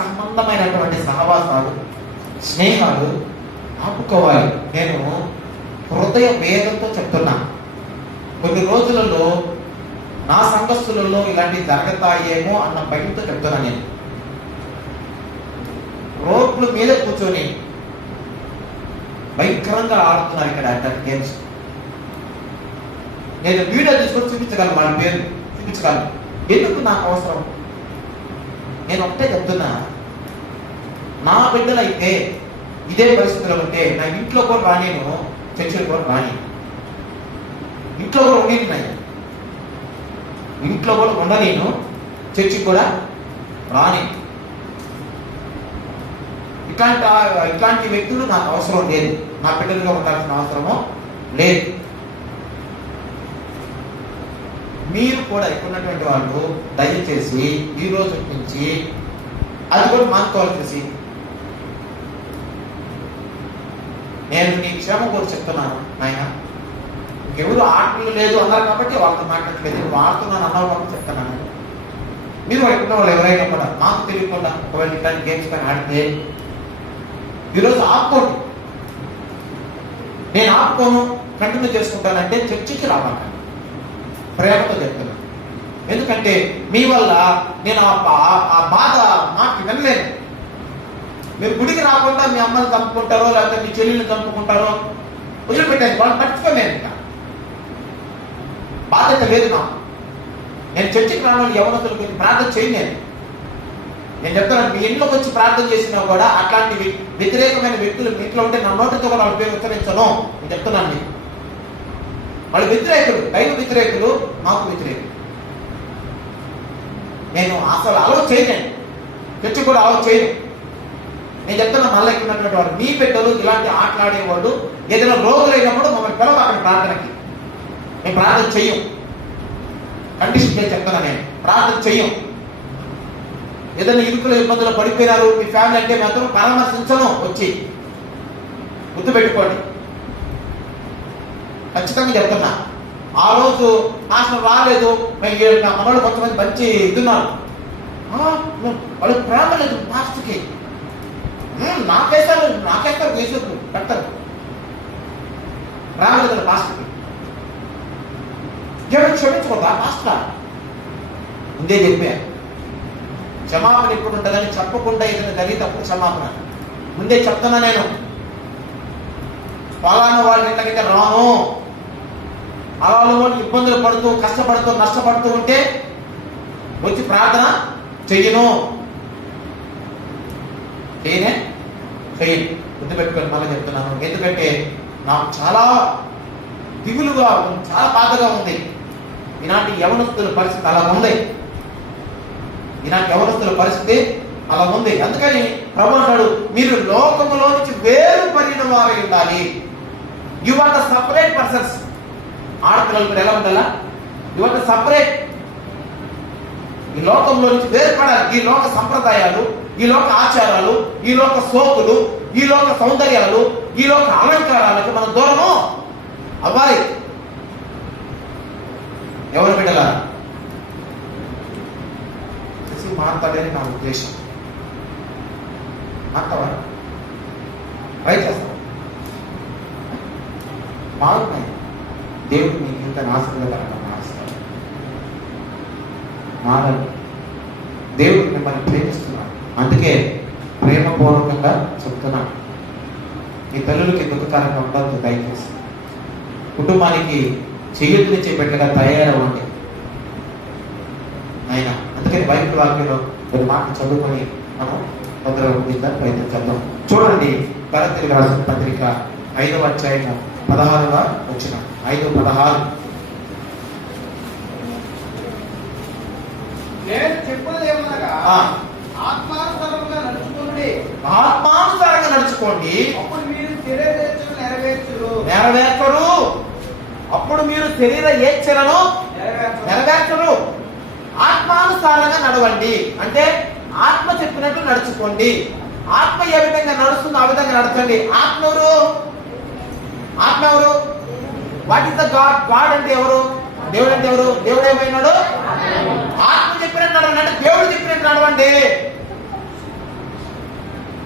సంబంధమైనటువంటి సహవాసాలు, స్నేహాలు ఆపుకోవాలి. నేను హృదయ వేదంతో చెప్తున్నా. కొన్ని రోజులలో నా సంఘస్థులలో ఇలాంటివి జరుగుతాయేమో అన్న భయంతో చెప్తున్నా. నేను రోడ్ల మీద కూర్చొని భయంకరంగా ఆడుతున్నారు ఇక్కడ అట్లాంటి గేమ్స్. నేను వీడియో తీసుకొని చూపించగలను, వాళ్ళ పేరు చూపించగలను. ఎందుకు నాకు అవసరం? నేను ఒకటే చెప్తున్నా, నా బిడ్డలైతే ఇదే పరిస్థితిలో ఉంటే నా ఇంట్లో కూడా రానేను, చర్చలు కూడా రాని. ఇంట్లో కూడా ఉండేది, ఇంట్లో కూడా ఉండలేను, చర్చికి కూడా రాని. ఇట్లాంటి వ్యక్తులు నాకు అవసరం లేదు. నా బిడ్డలుగా ఉండాల్సిన అవసరము లేదు. మీరు కూడా ఇప్పుడున్నటువంటి వాళ్ళు దయచేసి ఈ రోజు నుంచి అది కూడా మానుకోవాలి. చేసి నేను నీ క్షేమం కూడా చెప్తున్నాను నాయన. ఇంకెవరు ఆటలు లేదు అన్నారు కాబట్టి వాళ్ళతో మాట్లాడలేదు. నేను ఆడుతున్నాను అన్న వాళ్ళకి చెప్తున్నాను. మీరు ఎక్కడ వాళ్ళు ఎవరైనా కూడా మాకు తెలియకుండా ఒకవేళ ఇట్లాంటి గేమ్స్ పైన ఆడితే ఈరోజు ఆపుకోండి. నేను ఆపుకోను, కంటిన్యూ చేసుకుంటానంటే చర్చికి రావాలి. ప్రేమతో చెప్తున్నాను. ఎందుకంటే మీ వల్ల నేను ఆ బాధ మాట వినలేను. మీరు గుడికి రాకుండా మీ అమ్మని చంపుకుంటారో లేకపోతే మీ చెల్లెల్ని చంపుకుంటారో వదిలిపెట్టాను. వాళ్ళు మర్చిపోలేను. ఇంకా బాధ్యత లేదు నాకు. నేను చర్చికి రావాలి యవనతుల గురించి ప్రార్థన చేయను. నేను చెప్తాను, మీ ఇంట్లోకి వచ్చి ప్రార్థన చేసినా కూడా అట్లాంటి వ్యతిరేకమైన వ్యక్తులు మీ ఇంట్లో ఉంటే నా నోటితో కూడా వాళ్ళ పేరు ఉచ్చరించను. నేను చెప్తున్నాను మీకు. వాళ్ళు వ్యతిరేకులు, దైవ వ్యతిరేకులు, నాకు వ్యతిరేకులు. నేను అసలు అలౌ చేయను, చర్చి కూడా అలౌ చేయను. నేను చెప్తున్నా, మళ్ళీ ఉన్నటువంటి వాడు మీ బిడ్డలు ఇలాంటి ఆటలాడేవాళ్ళు ఏదైనా రోగులైనప్పుడు మమ్మల్ని పిలవకండి ప్రార్థనకి. మేము ప్రార్థన చెయ్యం. కండిషన్ చేసి చెప్తున్నా, నేను ప్రార్థన చెయ్యం. ఏదైనా ఇరుకుల ఇబ్బందులు పడిపోయినారు మీ ఫ్యామిలీ అంటే మాత్రం పరామర్శించను. వచ్చి గుర్తుపెట్టుకోండి, ఖచ్చితంగా చెప్తున్నా. ఆ రోజు మాస్టర్ రాలేదు, నా మనోళ్ళు కొంతమంది మంచి ఇస్తున్నారు, వాళ్ళు ప్రేమ లేదు మాస్టర్కి. నాకేస్తారు వేసుకు పెట్టరు, ప్రేమ లేదు మాస్టర్కి. ఎవరు క్షమించుకోదా మాస్టర్? ముందే చెప్పా, క్షమాపణ ఇప్పుడు ఉంటుందని చెప్పకుండా ఏదైనా జరిగినప్పుడు క్షమాపణ ముందే చెప్తున్నా. నేను పలానా వాళ్ళ ఇంట్లోకైతే రాను, అలా ఇబ్బందులు పడుతూ కష్టపడుతూ నష్టపడుతూ ఉంటే వచ్చి ప్రార్థన చెయ్యను. చెయ్యను, గుర్తుపెట్టుకొని మళ్ళీ చెప్తున్నాను. ఎందుకంటే నాకు చాలా దిగులుగా ఉంది, చాలా బాధగా ఉంది. ఈనాటి యవనస్తుల పరిస్థితి అలా ఉంది. ఈనాటి యవనస్తుల పరిస్థితి అలా ఉంది. అందుకని ప్రభు అంటాడు, మీరు లోకములో నుంచి వేరుపడిన వారై ఉండాలి. You are the separate persons. ఆడపిల్లలు కూడా ఎలా ఉండాలా? You are the separate. ఈ లోకంలో నుంచి వేరుపడాలి. ఈ లోక సంప్రదాయాలు, ఈ లోక ఆచారాలు, ఈ లోక సోకులు, ఈ లోక సౌందర్యాలు, ఈ లోక అలంకారాలకు మనం దూరము అవ్వాలి. ఎవరు బిడ్డలా మాట్లాడని నా ఉద్దేశం. మాట్లాడ ట్రై చేస్తాం. మారుతున్నాయి. దేవుడు మీకు ఇంత నాశనకరంగా మారుస్తాడు. మారాలి. దేవుడు మిమ్మల్ని ప్రేమిస్తున్నాడు. అందుకే ప్రేమపూర్వకంగా చెప్తున్నాను, మీ తల్లులకి దుఃఖకరంగా ఉండదు. దయచేసి కుటుంబానికి చెయ్యొద్దునిచ్చే బిడ్డగా తయారవ్వండి అయినా. అందుకని బైబిల్ వాక్యంలో కొన్ని మాటలు చదువుకొని మనం తొందరగా ముగించడానికి ప్రయత్నం చేద్దాం. చూడండి, గలతీయులకు రాసిన పత్రిక 5వ అధ్యాయము 16వ వచనం. 5:16. నేను చెప్పేది ఏమనగా, ఆత్మానుసారంగా నడుచుకోండి, అప్పుడు మీరు శరీరేచ్ఛలను నెరవేర్చరు. అప్పుడు మీరు శరీర ఏచ్ఛలను నెరవేర్చరు. ఆత్మానుసారంగా నడవండి అంటే ఆత్మ చెప్పినట్టు నడుచుకోండి. ఆత్మ ఏ విధంగా నడుస్తుందో ఆ విధంగా నడచండి. ఆత్మ ఎవరు? What is the God? God అంటే ఎవరు? దేవుడు అంటే ఎవరు? దేవుడు ఏమైనాడు? ఆత్మ చెప్పినట్టు నడవండి అంటే దేవుడు చెప్పినట్టు నడవండి.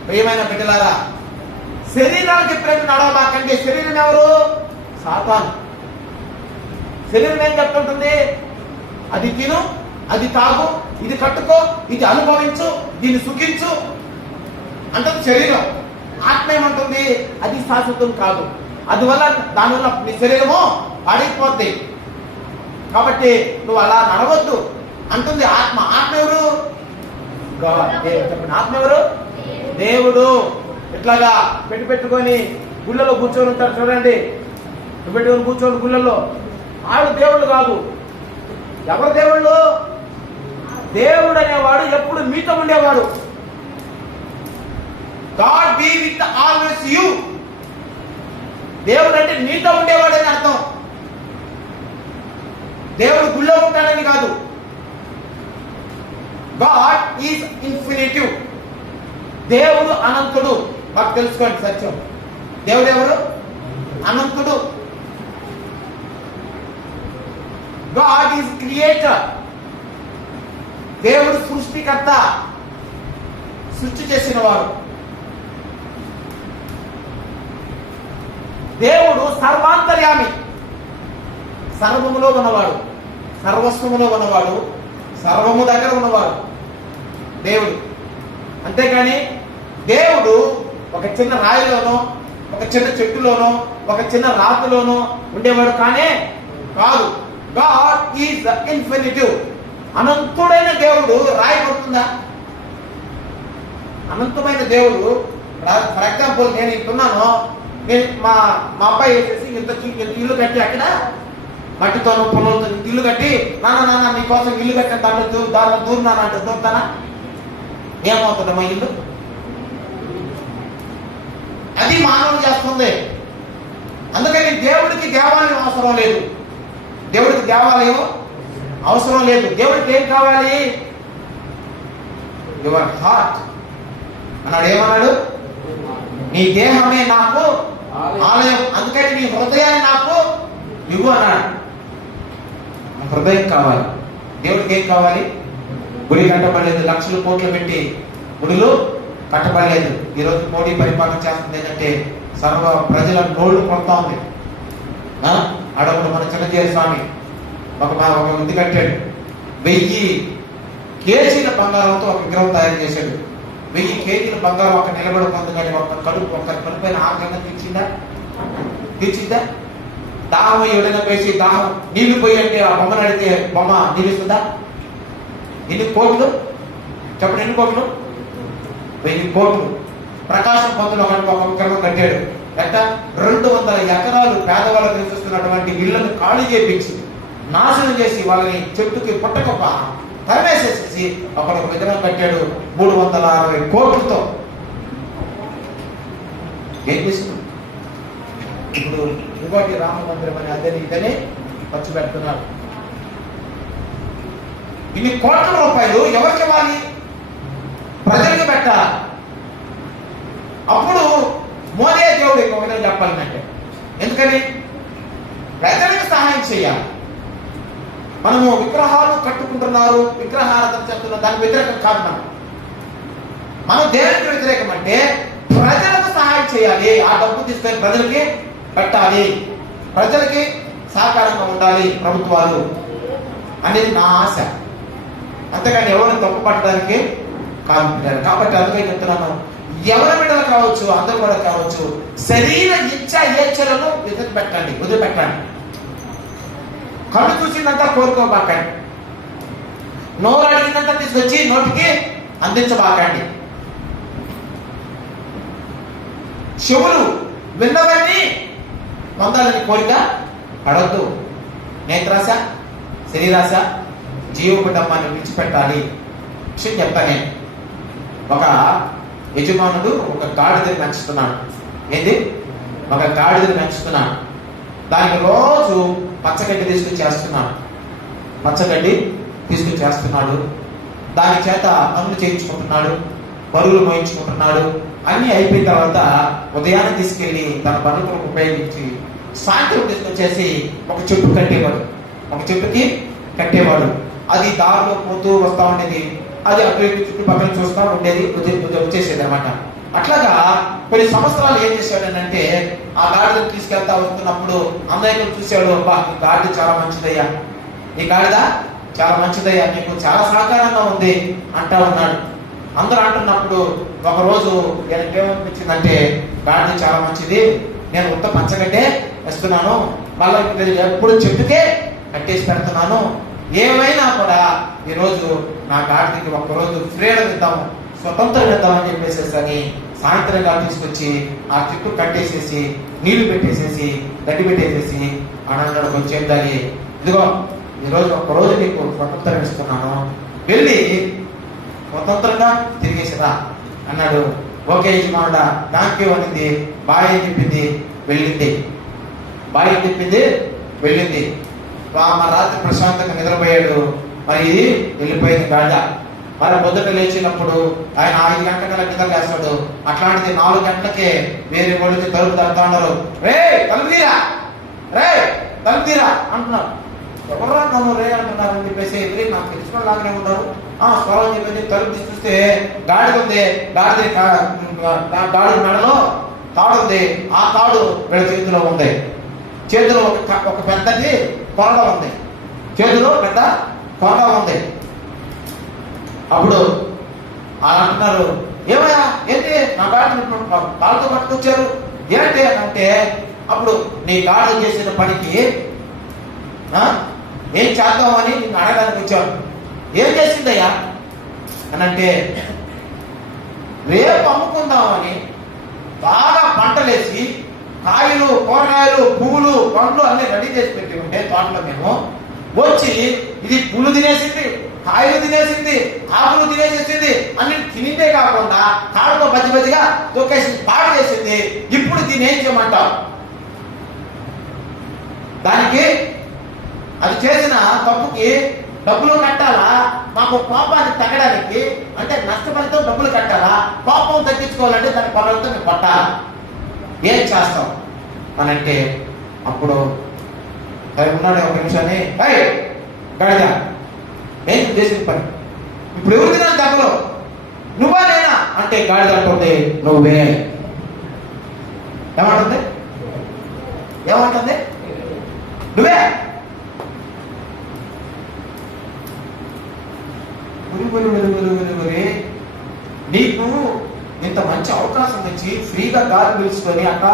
ప్రియమైన బిడ్డలారా, శరీరానికి ఎప్పుడైనా నడవబాకండి. శరీరం ఎవరు? సాతాను. శరీరం ఏం చెప్తుంటుంది? అది తిను, అది తాగు, ఇది కట్టుకో, ఇది అనుభవించు, దీన్ని సుఖించు అంటుంది శరీరం. ఆత్మ ఏమంటుంది? అది శాశ్వతం కాదు, అందువల్ల దానివల్ల నీ శరీరము పాడైపోద్ది, కాబట్టి నువ్వు అలా నడవద్దు అంటుంది ఆత్మ. ఆత్మ ఎవరు? దేవుడు. చెప్పండి, ఆత్మ ఎవరు? దేవుడు. ఇట్లాగా పెట్టుకొని గుళ్ళలో కూర్చొని ఉంటారు చూడండి, పెట్టుకొని కూర్చొని గుళ్ళలో. ఆడు దేవుళ్ళు కాదు. ఎవరు దేవుళ్ళు? దేవుడు అనేవాడు ఎప్పుడు మీతో ఉండేవాడు. God be with always you. దేవుడు అంటే నీతో ఉండేవాడు అని అర్థం. దేవుడు గుళ్ళో ఉంటాడని కాదు. God is infinitive. దేవుడు అనంతుడు. మాకు తెలుసుకోండి సత్యం. దేవుడు ఎవరు? అనంతుడు. God is creator. దేవుడు సృష్టికర్త, సృష్టి చేసిన వాడు. దేవుడు సర్వాంతర్యామి, సర్వములో ఉన్నవాడు, సర్వస్వములో ఉన్నవాడు, సర్వము దగ్గర ఉన్నవాడు దేవుడు. అంతేకాని దేవుడు ఒక చిన్న రాయిలోనో, ఒక చిన్న చెట్టులోనో, ఒక చిన్న రాతిలోనో ఉండేవాడు కానే కాదు. God is infinitive. అనంతుడైన దేవుడు రాయి పడుతుందా? అనంతమైన దేవుడు. ఫర్ ఎగ్జాంపుల్, నేను ఇంటున్నాను, నేను మా అబ్బాయి వేసేసి ఇంత ఇల్లు కట్టి అక్కడ మట్టితోనూ పొలంతో ఇల్లు కట్టి, నాన్న మీకోసం ఇల్లు కట్టిన దాంట్లో దూరున్నాను అంటే దూరుతానా? ఏమవుతుంది మా ఇల్లు? అది మానవుడు చేస్తుంది. అందుకని దేవుడికి దేవాలయం అవసరం లేదు. దేవుడికి దేవాలయం అవసరం లేదు. దేవుడికి ఏం కావాలి? యువర్ హార్ట్ అన్నాడు. ఏమన్నాడు? నీ దేహమే నాకు ఆలయం, అందుకని నీ హృదయాన్ని నాకు ఇవ్వు అన్నాడు. హృదయం కావాలి. దేవుడికి ఏం కావాలి? గుడి కట్టబడలేదు. లక్షలు కోట్లు పెట్టి గుడులు కట్టబడలేదు. ఈరోజు మోడీ పరిపాలన చేస్తుంది ఏంటంటే సర్వ ప్రజల నోళ్లు కొడతా ఉంది. అడవులు మన చిన్నజీర స్వామి ఒక ఇది కట్టాడు. 1000 కేజీల బంగారంతో ఒక విగ్రహం తయారు చేశాడు. 1000 కేజీల బంగారం ఒక నిలబడుతుంది, కానీ ఒక కడుపైన ఆకలిగా తీర్చిందా? దాహం ఎవడైనా వేసి దాహం నీళ్లు పోయి అంటే ఆ బొమ్మను అడిగితే బొమ్మ నిలుస్తుందా? ఎన్ని కోట్లు చెప్పండి, ఎన్ని కోట్లు? 1000 కోట్లు. ప్రకాశం పంతులు ఒక విగ్రహం కట్టాడు. ఎట్ట 200 ఎకరాలు పేదవాళ్ళకు నివసిస్తున్నటువంటి ఇళ్లను ఖాళీ చేయించి నాశనం చేసి వాళ్ళని చెట్టుకి పుట్టకొప్ప తరిమేసేసి అక్కడ ఒక విగ్రహం కట్టాడు 360 కోట్లతో. ఏం చేస్తున్నాడు ఇప్పుడు? ఇంకోటి రామ మందిరం అని అదే ఇదనే ఖర్చు పెడుతున్నాడు. ఇన్ని కోట్ల రూపాయలు ఎవరికి ఇవ్వాలి? ప్రజలకు పెట్టాలి. అప్పుడు మోదే దేవుడు ఇంకో విధంగా చెప్పాలంటే, ఎందుకని ప్రజలకు సహాయం చేయాలి. మనము విగ్రహాలు కట్టుకుంటున్నారు, విగ్రహారాధన చేస్తున్నారు, దానికి వ్యతిరేకం కాదు. మనం దేవునికి వ్యతిరేకం అంటే ప్రజలకు సహాయం చేయాలి. ఆ డబ్బు తీసుకొని ప్రజలకి పెట్టాలి, ప్రజలకి సహకారంగా ఉండాలి ప్రభుత్వాలు అనేది నా ఆశ. అంతేగాని ఎవరిని తప్పు పట్టడానికి కాదు. కాబట్టి అందుకని చెప్తున్నాను, ఎవరి బిడ్డలు కావచ్చు, అందరూ కూడా కావచ్చు, శరీర ఇచ్ఛలను వదిలిపెట్టండి. కళ్ళు చూసిందంతా కోరుకోబాకండి. నోరు అడిగినంత తీసుకొచ్చి నోటికి అందించబాకండి. చెవులు విన్నవన్నీ పొందాలని కోరిక పడద్దు. నేత్రాశ, శరీరాశ, జీవకుటుంబాన్ని విడిచిపెట్టాలి. విషయం చెప్తాను నేను. ఒక యజమానుడు ఒక గాడిదని పెంచుతున్నాడు. ఏంది? ఒక గాడిదని పెంచుతున్నాడు. దానికి రోజు పచ్చగడ్డి తీసుకుని చేస్తున్నాడు. దాని చేత పనులు చేయించుకుంటున్నాడు, బరువులు మోయించుకుంటున్నాడు. అన్ని అయిపోయిన తర్వాత ఉదయాన్నే తీసుకెళ్లి తన పనులకు ఉపయోగించి సాయంత్రం తీసుకొచ్చేసి ఒక చెట్టుకి కట్టేవాడు. అది దారిలో పోతూ వస్తా ఉండేది. అది అటు చుట్టుపక్కల చూస్తూ ఉండేది, వచ్చేసేది అనమాట. అట్లాగా కొన్ని సంవత్సరాలు ఏం చేశాడనంటే ఆ గాడిదను తీసుకెళ్తా వస్తున్నప్పుడు అన్నయ్యకు చూశాడు, అబ్బా ఈ గాడిద చాలా మంచిదయ్యా, ఈ గాడిద చాలా మంచిదయ్యా, నీకు చాలా సహకారంగా ఉంది అంటా ఉన్నాడు. అందరూ అంటున్నప్పుడు ఒకరోజు ఆయనకి ఏమనిపించిందంటే, గాడిద చాలా మంచిది, నేను ఉత్త పంచగడ్డే వేస్తున్నాను, మళ్ళీ ఎప్పుడు చెట్టుకే కట్టేసి పెడుతున్నాను, ఏమైనా కూడా ఈరోజు నా గాడిదకి ఒక్కరోజు ఫ్రీడమ్ ఇద్దాము, స్వతంత్రం ఇద్దామని చెప్పేసేసి సాయంత్రంగా తీసుకొచ్చి ఆ చుట్టూ కట్టేసేసి నీళ్లు పెట్టేసేసి గడ్డి పెట్టేసేసి అన్నాడు, కొంచెం దాన్ని ఇదిగో ఈరోజు ఒక్కరోజు నీకు స్వతంత్రం ఇస్తున్నాను, వెళ్ళి స్వతంత్రంగా తిరిగేసిరా అన్నాడు. ఓకే యజమానుడా, దానికి అనింది, బాయ్ అని చెప్పింది, వెళ్ళింది. బాయ్ అని చెప్పింది, వెళ్ళింది. మా రాత్రి ప్రశాంతంగా నిద్రపోయాడు. మరి ఇది వెళ్ళిపోయింది గాడిద. మరి పొద్దుట లేచినప్పుడు ఆయన 5 గంటల నిద్ర లేస్తాడు. అట్లాంటిది 4 గంటలకే వేరే వాళ్ళకి తలుపు తడుతా ఉన్నారు, రే తలుపు తీరా, రే తలుపు తీరా అంటున్నారు. ఎవరా నన్ను రే అంటున్నారు అని చెప్పేసి నాకు తెలిసిన లాగానే ఉన్నారు. స్వరం చెప్పేసి తలుపు తీసి చూస్తే గాడిద ఉంది. గాడిద మెడలో తాడు ఉంది. ఆ తాడు వీళ్ళ చేతిలో ఉంది. చేతిలో ఒక పెద్దది కొరడ ఉంది. చేతిలో పెద్ద కొరడ ఉంది. అప్పుడు వాళ్ళు అంటున్నారు, ఏమయ్యా ఏంటి నా గాడిద కాళ్ళతో పట్టుకొచ్చారు ఏంటి అని అంటే, అప్పుడు నీ గాడిద చేసిన పనికి ఏం చేద్దామని నిన్ను అడగడానికి వచ్చాను. ఏం చేసిందయ్యా అని అంటే, రేపు అమ్ముకుందామని బాగా పంటలేసి కాయలు, కూరగాయలు, పువ్వులు, పండ్లు అన్ని రెడీ చేసి పెట్టి ఉంటే తోటలో మేము వచ్చి ఇది పువ్వులు తినేసింది, కాయలు తినేసింది, ఆకులు తినేసేసింది, అన్ని తినిందే కాకుండా కాళ్ళతో బజ్జిగా తొక్కేసి పాడు చేసింది. ఇప్పుడు దీన్ని ఏం చేయమంటావు? దానికి అది చేసిన తప్పుకి డబ్బులు కట్టాలా? మాకు కోపాన్ని తగ్గడానికి అంటే నష్టపరితో డబ్బులు కట్టాలా? కోపం తగ్గించుకోవాలంటే దాని పనులతో మేము పట్టాలా? ఏం చేస్తాం అని అంటే, అప్పుడు ఉన్నాడు ఒక నిమిషాన్ని, గడిద నేను చేసిన పని ఇప్పుడు ఎవరు తిన్నాను దెబ్బలో, నువ్వా నేనా అంటే గాడిద అంటుంది, నువ్వే. ఏమంటుంది? ఏమంటుంది? నువ్వే. నీకు ఇంత మంచి అవకాశం వచ్చి ఫ్రీగా గాలి పీల్చుకొని అట్లా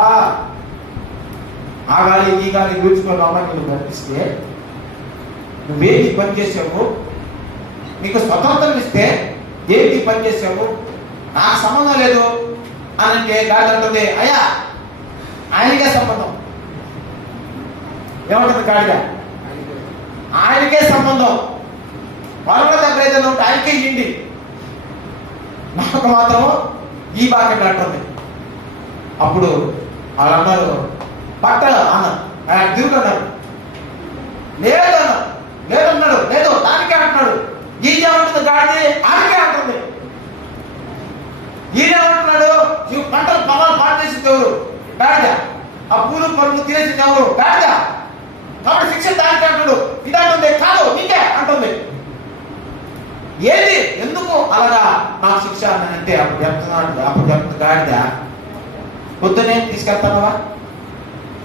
ఆ గాలి ఈ గాలి పీల్చుకొని అమ్మ నువ్వు కనిపిస్తే నువ్వేంటి పని చేసావు? నీకు స్వతంత్రం ఇస్తే ఏంటి పని చేసావు? నాకు సంబంధం లేదు అని అంటే గాలి అంటుంది, అయ్యా ఆయనకే సంబంధం. ఏమంటుంది గాడిద? ఆయనకే సంబంధం. పర్వత దగ్గర ఏదైనా ఉంటే ఆయనకే ఇయ్యండి, నాకు మాత్రం ఈ బాకెట్ అంటుంది. అప్పుడు వాళ్ళు అన్నారు, పట్టలు అన్నారు. ఆయన తిరుగుతున్నాడు, లేదన్నాడు, లేదన్నాడు, లేదు దానికే అంటున్నాడు. ఈయనేమంటుంది గాడిది? ఆయనకే అంటుంది. ఈయనేమంటున్నాడు? ఈ పంటలు పొలాలు పాటు చేసింది ఎవరు? గాడిద. ఆ పూలు పనులు తినేసింది ఎవరు? గాడిద. కాబట్టి శిక్ష దానికి అంటాడు. ఇది అంటుంది, కాదు నీకే అంటుంది. ఏది ఎందుకు అలాగా నాకు శిక్ష అని అంటే, అప్పుడు చెప్తున్నాడు గాడిద, పొద్దునే తీసుకెళ్తున్నావా,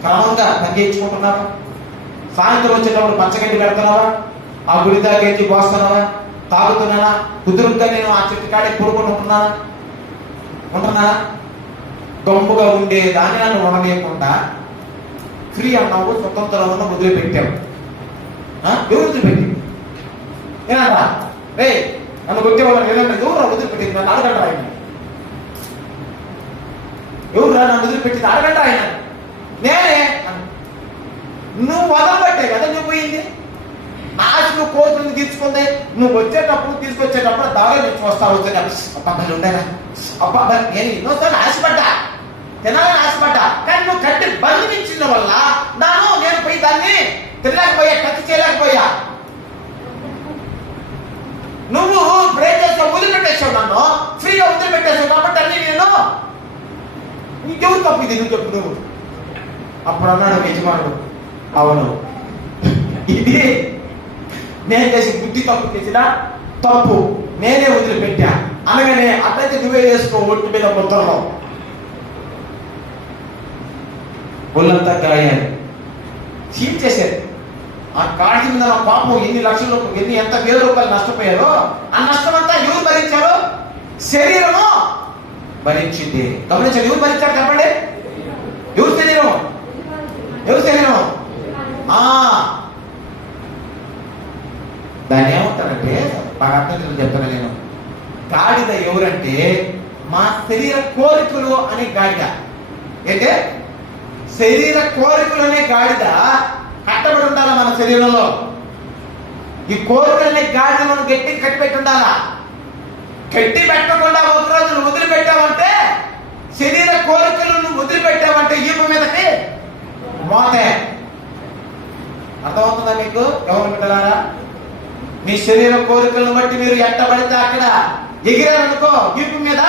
క్రమంగా పని చేయించుకుంటున్నావా, సాయంత్రం వచ్చేటప్పుడు పచ్చగడ్డి పెడుతున్నావా, ఆ గుడి దాకేసి పోస్తున్నావా, తాగుతున్నానా, కుదురుగా నేను ఆ చెట్టు కాడే కొడుకుని ఉంటున్నానా? గమ్ముగా ఉండే దాన్ని నన్ను ఉండలేకుండా ఫ్రీ అన్నావు, స్వతంత్రంగా వదిలిపెట్టావు. ఎవరు వదిలిపెట్టి ఏనా? రే నన్ను కొట్టేవాళ్ళని వెళ్ళండి, ఎవరు వదిలిపెట్టింది? నన్ను అడగండి ఆయన. ఎవరు నన్ను వదిలిపెట్టింది అడగండి ఆయన. నేనే. నువ్వు వదలబట్టే కదా నువ్వు పోయింది. నాశను కోతులను తీర్చుకుంది. నువ్వు వచ్చేటప్పుడు తీసుకొచ్చేటప్పుడు దాగా నేను చూస్తా వచ్చాను. అబ్బాయి ఉండేనా? అబ్బా నేను ఎన్నోసార్లు ఆశపడ్డా, తినాలని ఆశపడ్డా, కానీ నువ్వు కట్టి బంధించిన వల్ల నేను పోయి దాన్ని తినలేకపోయా, టచ్ చేయలేకపోయా. నువ్వు బ్రేక్ చేస్తావు, వదిలిపెట్టేసావు, నన్ను ఫ్రీగా వదిలిపెట్టేసావు. కాబట్టి అన్ని నేను నీకెవరు తప్పు ఇది? నువ్వు చెప్పు నువ్వు. అప్పుడు అన్నాడు యజమానుడు, అవును ఇది నేను చేసి బుద్ధి తప్పు చేసిన తప్పు, నేనే వదిలిపెట్టా. అనగానే అట్లయితే నువ్వే వేసుకో ఒంటి మీద ముద్రలో. ఒళ్ళంతా గాయాలు చీల్చేశారు. ఆ కాడి మీద పాపం ఎన్ని లక్షలు ఎంత వేల రూపాయలు నష్టపోయారో ఆ నష్టం అంతా ఎవరు భరించారు? శరీరము భరించింది. గమనించండి, ఎవరు భరించారు చెప్పండి? ఎవరు శరీరం? ఎవరు శరీరం? దాన్ని ఏమంటారంటే బాగా అర్థం చెప్తాను నేను. గాడిద ఎవరంటే మా శరీర కోరికలు అనే గాడిద. ఏంటే శరీర కోరికలు అనే గాడిద కట్టబడి ఉండాలా మన శరీరంలో. ఈ కోరికలు అనే గాడిదలను గట్టి కట్టిపెట్టి ఉండాలా. కట్టి పెట్టకుండా ఒకరోజు నువ్వు వదిలిపెట్టావంటే, శరీర కోరికలను వదిలిపెట్టావంటే ఈపు మీదకి మోతే. అర్థమవుతుందా మీకు? ఎవరు బిడ్డలారా, మీ శరీర కోరికలను బట్టి మీరు ఎట్టబడితే అక్కడ ఎగిరారనుకో ఈపు మీద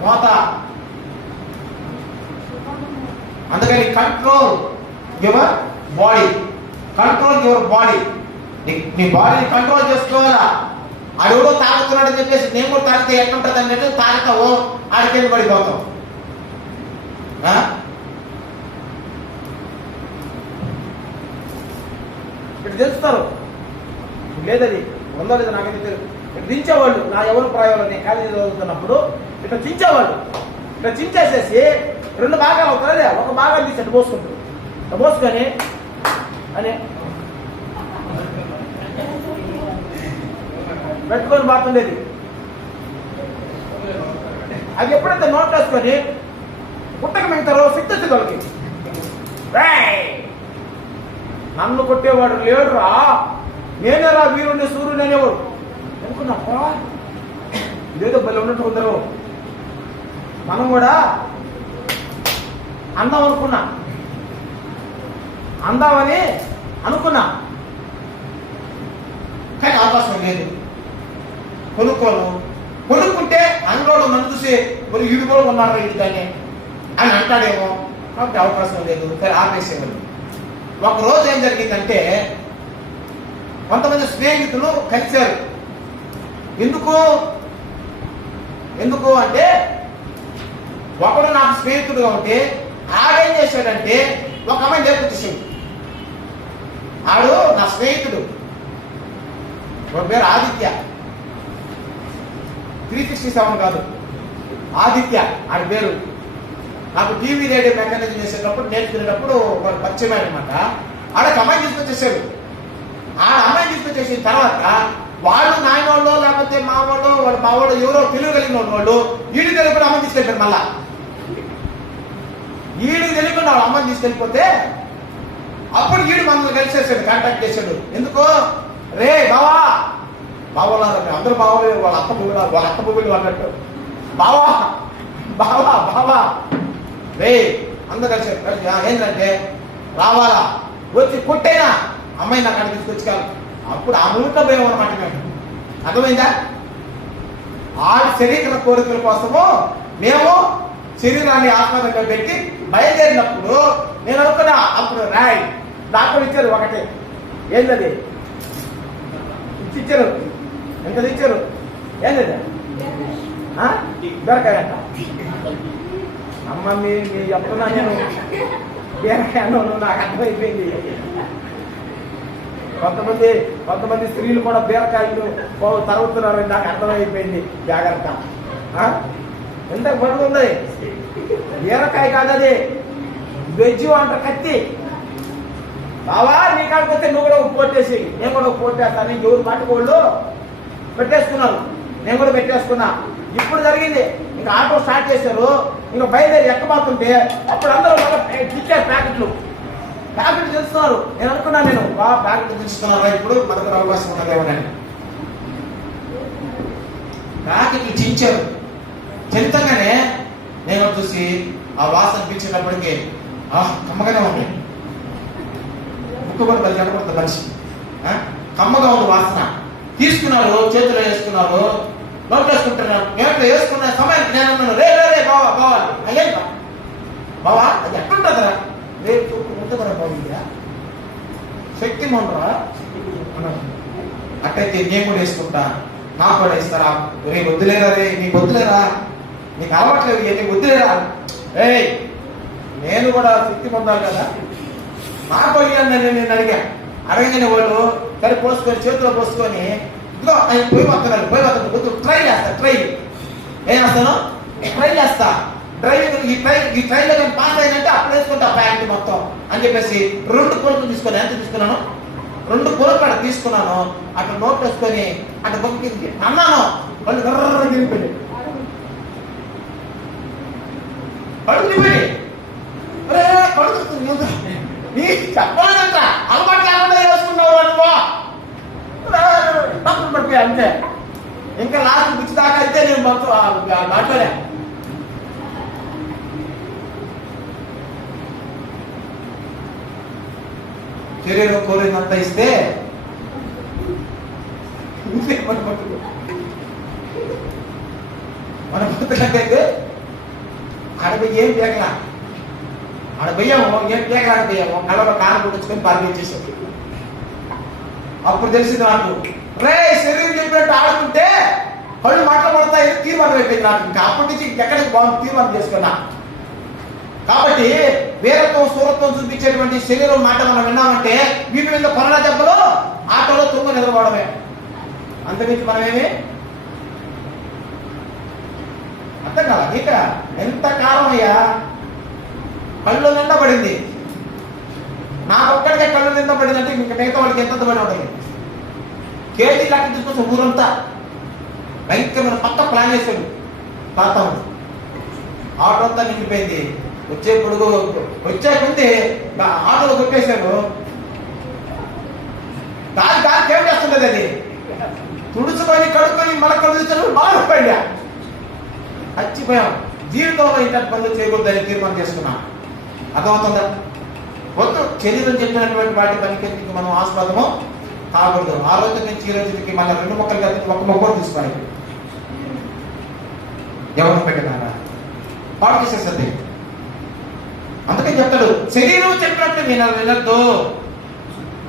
మోత. అందుకని control your body, control your body. నీ బాడీని కంట్రోల్ చేసుకోవాలా. ఆడెవడో తాగుతున్నాడు అని చెప్పేసి నేను కూడా తాగితే ఎట్లుంటుంది అన్నట్టు తాగుతావు, ఆడికెళ్ళి పడిపోతావు. ఇక్కడ తెలుస్తారు లేదది ఉందో లేదో నాకైతే తెలియదు. ఇక్కడ దించేవాళ్ళు నా ఎవరు ప్రాయాలు నేను కాలేజీ చదువుతున్నప్పుడు ఇట్లా దించేవాళ్ళు. ఇట్లా దించేసేసి రెండు భాగాలు అవుతుంది, ఒక భాగాన్ని తీసి అట్లా పోసుకుంటారు. అట్లా పోసుకొని అని పెట్టుకొని బాగుండేది. అది ఎప్పుడైతే నోట్ వేసుకొని పుట్టక మిగతారో సిద్ధి వాళ్ళకి నన్ను కొట్టేవాడు లేడురా, నేనేరా వీరుని సూర్యుని అనేవాడు. అనుకున్నాపా ఇదేదో బలి ఉన్నట్టు ఉందరు. మనం కూడా అందాం అనుకున్నా, అందామని అనుకున్నా, కానీ అవకాశం లేదు. కొనుక్కుంటే అందులో నన్ను చూసి మరి వీడు కూడా ఉన్నారా ఇది దాన్ని అని అంటాడేమో, కాబట్టి అవకాశం లేదు, సరే ఆపేసేవాళ్ళు. ఒకరోజు ఏం జరిగిందంటే కొంతమంది స్నేహితులు కలిశారు. ఎందుకు అంటే ఒకడు నాకు స్నేహితుడుగా ఉంటే ఆడేం చేశాడంటే ఒక అమ్మాయిని నేర్పించేసాడు. ఆడు నా స్నేహితుడు, వాడి పేరు ఆదిత్య. 367 కాదు, ఆదిత్య ఆడి పేరు. నాకు టీవీ రేడియో మెకానిజం చేసేటప్పుడు నేర్చుకునేటప్పుడు వాడు పరిచయం అనమాట. ఆడకి అమ్మాయిని తీసుకొచ్చేసాడు. ఆ అమ్మాయిని తీసుకొచ్చేసిన తర్వాత వాళ్ళు నాయనోళ్ళు లేకపోతే మావాళ్ళు వాడు మావాళ్ళు ఎవరో తెలివి కలిగిన వాళ్ళు ఈడు తెలియకుండా అమ్మాయిని తీసుకెళ్ళిపోయారు. మళ్ళా ఈడు తెలియకుండా వాళ్ళ అమ్మాయిని తీసుకెళ్ళిపోతే అప్పుడు ఈడు మనల్ని కలిసేసాడు, కాంటాక్ట్ చేశాడు. ఎందుకో రే బావా బావలారా, అందరూ బావలే, వాళ్ళ అత్త పువ్వులు అన్నట్టు బావా బావా బావా రే అందరు కలిసారు. ఏంటంటే రావాలా, వచ్చి కొట్టైనా అమ్మాయి నాకు అక్కడ తీసుకొచ్చుకోవాలి. అప్పుడు ఆ మునుక భయం అనమాట. మేము అర్థమైందా? ఆ శరీర కోరికల కోసము మేము శరీరాన్ని ఆత్మకంగా పెట్టి బయలుదేరినప్పుడు నేను అనుకున్నా, అప్పుడు రాయ్ డాక్టర్ ఇచ్చారు ఒకటి. ఏంటది ఇచ్చారు? ఎంత ఇచ్చారు? ఏంటది? బీరకాయ. అమ్మ మీ చెప్తున్నా నేను బీరకాయ నాకు అర్థమైపోయింది. కొంతమంది స్త్రీలు కూడా బీరకాయలు తరుగుతున్నారు, నాకు అర్థమైపోయింది. జాగ్రత్త, ఎంత పడుతుంది. బీరకాయ కాదు అది, వెజ్జు అంటారు, కత్తి. బావా నీ కాడికి వస్తే నువ్వు కూడా పోటేసి నేను కూడా పోటేస్తాను. ఎవరు మాటకోళ్ళు పెట్టేసుకున్నారు, నేను కూడా పెట్టేసుకున్నా. ఇప్పుడు జరిగింది, ఇంకా ఆటో స్టార్ట్ చేశారు, ఇంకా బయలుదేరి ఎక్కబోతుంటే అప్పుడు అందరూ ఇచ్చారు ప్యాకెట్లు తెలుస్తున్నారు. నేను అనుకున్నా, నేను ప్యాకెట్లు తెలుస్తున్నారా ఇప్పుడు మనకు అవకాశం ఉన్నదేమోనని. ప్యాకెట్లు చించారు. చరితంగానే నేను చూసి ఆ వాసన పీల్చేటప్పటికీ కమ్మగానే ఉంది. ముక్కు కూడా బలి కనపడుతుంది మనిషి. కమ్మగా ఉంది వాసన. తీసుకున్నారు, చేతిలో వేసుకున్నారు, నోట్లో వేసుకుంటున్నారు. నోట్లో వేసుకున్న సమయానికి నేను అన్నాను, రే రే బావా బావా అయ్యేది బావా అది ఎట్లుంటుందిరా? రేపు ఉంటుందా బాగుందిరా, శక్తి మొండరా అన్నాను. అట్టయితే నేను కూడా వేసుకుంటా. నాకు కూడా ఇస్తారా? రే వద్దులేరా, రే నీకు వద్దులేరా, నీకు అలవాట్లేదు, నీకు వద్దులేరా. ఏయ్ నేను కూడా శక్తి పొందాలి కదా, నాకు అడిగాను. నేను అడగని వాళ్ళు సరే పోసుకొని చేతిలో పోసుకొని ఇదిగో ఆయన పోయి వస్తాను ట్రై చేస్తా. ఏం చేస్తాను? ట్రై చేస్తా. డ్రైవింగ్ ఈ ట్రైన్లో కానీ పాస్ అయిందంటే అప్పుడు వేసుకుంటా ప్యాంట్ మొత్తం అని చెప్పేసి 2 కొలుకులు తీసుకొని, ఎంత తీసుకున్నాను? 2 కొలుకులు అక్కడ తీసుకున్నాను. అక్కడ నోట్ వేసుకొని అక్కడ బొక్కింది అన్నాను. వాళ్ళు గర్ర తిరిగిపోయి పడుకునిపోయి పడుతుంది. నీ చెప్పాలంట అలవాటు లేకుండా వేసుకున్నావు అనుకో పడిపోయా అంతే. ఇంకా లాస్ట్ పిచ్చి దాకా అయితే నేను మొత్తం దాంట్లోనే శరీరం కోరినంత ఇస్తే మన బతుకైతే ఆడపోయి ఏం పీకలా, ఆడపోయాము ఏం పీకలాడిపోయాము, కళ్ళలో కాలు పుట్టించుకొని పరిగెచ్చేసాం. అప్పుడు తెలిసింది నాకు, రే శరీరం చెప్పినట్టు ఆడుకుంటే కళ్ళు మాట్లాడతాయి తీర్మానం అయిపోయింది నాకు. ఇంకా అప్పటి నుంచి ఎక్కడికి బాగుంది తీర్మానం చేసుకున్నా. కాబట్టి వీరత్వం సూరత్వం చూపించేటువంటి శరీరం మాట మనం విన్నామంటే వీటి మీద కొరడా దెబ్బలు ఆటోలో తుంగ నిలబడమే, అంతమించి మనమేమి అర్థం కాదు. ఇక ఎంత కాలం అయ్యా కళ్ళు నిండా పడింది, నాకు ఒక్కడికే కళ్ళు నిండా పడిందంటే ఇంకా మిగతా వాళ్ళకి ఎంత పడి ఉంటుంది. కేజీ లెక్క తీసుకొచ్చి ఊరంతా భయంకరమైన పక్క ప్లాన్ చేశాడు తాత. ఆటో అంతా నిండిపోయింది. వచ్చే ముందే ఆటోలో కొట్టేశాడు. దానికి ఏం చేస్తుండదు, అది తుడుచుకొని కడుక్కొని మన కళ్ళు తెచ్చాడు బాగా చచ్చిపోయాం. జీవితంలో ఇంటర్ పనులు చేయకూడదని తీర్మానం చేసుకున్నా. అర్థమవుతుందా? వద్దు, శరీరం చెప్పినటువంటి వాటి పనికి మనం ఆస్వాదము కాకూడదు. ఆ రోజు నుంచి ఈ రోజుకి మళ్ళీ 2 మొక్కలు కలిపి 1 మొక్కలు తీసుకోవాలి. ఎవరు పెట్టినారా పాడు చేసేస్తుంది. అందుకని చెప్తాడు శరీరం చెప్పినట్టు వినద్దు.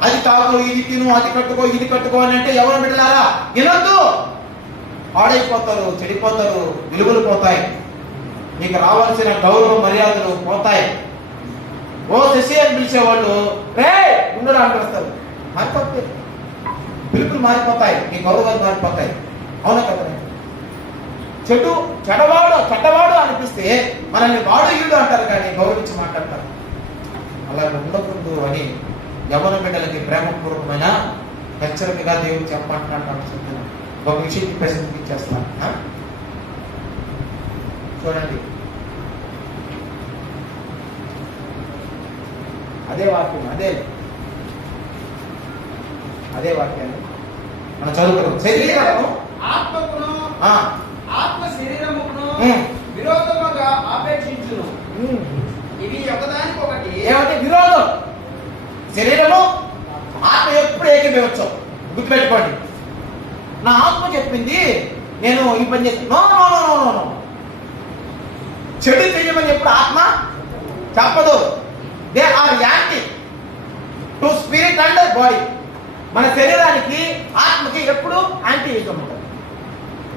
అది తాగు, ఇది తిను, అది కట్టుకో, ఇది కట్టుకో అని అంటే ఎవరు పెట్టారా? వినొద్దు. పాడైపోతారు, చెడిపోతారు, విలువలు పోతాయి, నీకు రావాల్సిన గౌరవ మర్యాదలు పోతాయి. ఓ శశి అని పిలిచేవాళ్ళు రే ఉండడా అంటారు, మారిపోతాయి, పిలుపులు మారిపోతాయి, నీ గౌరవాలు మారిపోతాయి. అవునా కదా? చెడ్డవాడు అనిపిస్తే మనల్ని వాడు ఈడు అంటారు కానీ గౌరవించి మాట్లాడతారు. అలా ఉండకూడదు అని యవ్వన బిడ్డలకి ప్రేమపూర్వకమైన హెచ్చరికగా దేవుడు చెప్పమంటున్నాడు. చెప్తున్నాను ఒక విషయం ప్రశ్నించేస్తాను. చూడండి, అదే వాక్యాన్ని మనం చదువుకున్నాం. శరీరము ఆత్మకును ఆత్మ శరీరమును విరోధముగా ఆపేక్షించును. ఇవి ఒకదానికొకటి ఏమంటే విరోధం. శరీరము ఆత్మ ఎప్పుడు ఏకీభవించు. గుర్తుపెట్టుకోండి, నా ఆత్మ చెప్పింది నేను ఈ పని చేస్తాను, no no no no no. చెడు చెయ్యమని ఎప్పుడు ఆత్మ చెప్పదు. They are anti to spirit and body. మన శరీరానికి ఆత్మకి ఎప్పుడు యాంటీ ఉంటుంది,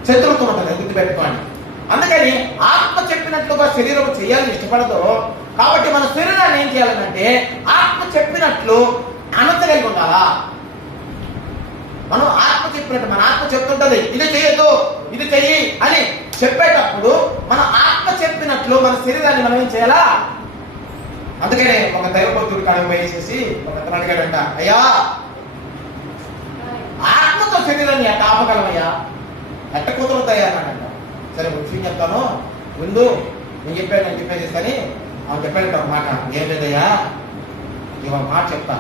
శత్రుత్వం ఉంటుంది. గుర్తుపెట్టుకోండి. అందుకని ఆత్మ చెప్పినట్లుగా శరీరం చేయాలని ఇష్టపడదు. కాబట్టి మన శరీరాన్ని ఏం చేయాలంటే ఆత్మ చెప్పినట్లు అనతగలిగి ఉండాలా. మనం ఆత్మ చెప్పినట్టు, మన ఆత్మ చెప్తుంటది ఇది చెయ్యదు, ఇది చెయ్యి అని చెప్పేటప్పుడు మన ఆత్మ చెప్పినట్లు మన శరీరాన్ని మనం ఏం చేయాలా. అందుకనే ఒక దైవభక్తుడు కాడ వేసేసి ఒక అతను అడిగాడంట, అయ్యా ఆత్మతో శరీరాన్ని ఎట్ట ఆపగలమయ్యా, ఎట్ట కుదురుతాయా అన్నాడంట. సరే విషయం చెప్తాను ముందు, నేను చెప్పేది కానీ అవును చెప్పాడు ఒక మాట. ఏం లేదయ్యా, ఇవ మాట చెప్తా,